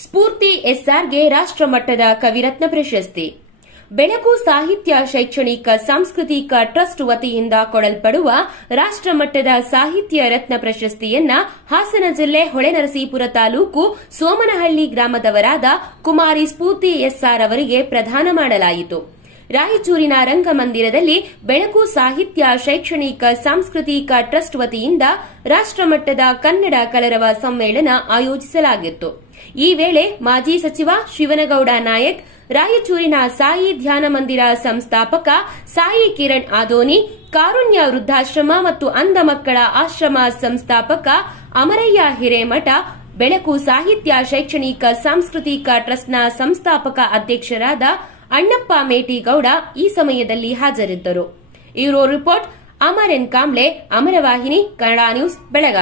ಸ್ಫೂರ್ತಿ ಎಸ್ಆರ್ಗೆ ರಾಷ್ಟ್ರಮಟ್ಟದ ಕವಿರತ್ನ ಪ್ರಶಸ್ತಿ. ಬೆಳಕು ಸಾಹಿತ್ಯ ಶೈಕ್ಷಣಿಕ ಸಾಂಸ್ಕೃತಿಕ ಟ್ರಸ್ಟ್ ವತಿಯಿಂದ ಕೊಡಲ್ಪಡುವ ರಾಷ್ಟ್ರಮಟ್ಟದ ಸಾಹಿತ್ಯ ರತ್ನ ಪ್ರಶಸ್ತಿಯನ್ನ ಹಾಸನ ಜಿಲ್ಲೆ ಹೊಳೆನರಸೀಪುರ ತಾಲೂಕು ಸೋಮನಹಳ್ಳಿ ಗ್ರಾಮದವರಾದ ಕುಮಾರಿ ಸ್ಫೂರ್ತಿ ಎಸ್ಆರ್ ಅವರಿಗೆ ಪ್ರದಾನ ಮಾಡಲಾಯಿತು. ರಾಯಚೂರಿನ ರಂಗಮಂದಿರದಲ್ಲಿ ಬೆಳಕು ಸಾಹಿತ್ಯ ಶೈಕ್ಷಣಿಕ ಸಾಂಸ್ಕೃತಿಕ ಟ್ರಸ್ಟ್ ವತಿಯಿಂದ ರಾಷ್ಟ್ರಮಟ್ಟದ ಕನ್ನಡ ಕಲರವ ಸಮ್ಮೇಳನ ಆಯೋಜಿಸಲಾಗಿತ್ತು. ಈ ವೇಳೆ ಮಾಜಿ ಸಚಿವ ಶಿವನಗೌಡ ನಾಯಕ್, ರಾಯಚೂರಿನ ಸಾಯಿ ಧ್ಯಾನ ಮಂದಿರ ಸಂಸ್ಥಾಪಕ ಸಾಯಿ ಕಿರಣ್ ಆದೋನಿ, ಕಾರುಣ್ಯ ವೃದ್ಧಾಶ್ರಮ ಮತ್ತು ಅಂಧ ಮಕ್ಕಳ ಆಶ್ರಮ ಸಂಸ್ಥಾಪಕ ಅಮರಯ್ಯ ಹಿರೇಮಠ, ಬೆಳಕು ಸಾಹಿತ್ಯ ಶೈಕ್ಷಣಿಕ ಸಾಂಸ್ಕೃತಿಕ ಟ್ರಸ್ಟ್ನ ಸಂಸ್ಥಾಪಕ ಅಧ್ಯಕ್ಷರಾದ ಅಣ್ಣಪ್ಪ ಮೇಟಿಗೌಡ ಈ ಸಮಯದಲ್ಲಿ ಹಾಜರಿದ್ದರು. Bureau report Amar N Kamble, Amaravahini, Kannada news, Belagavi.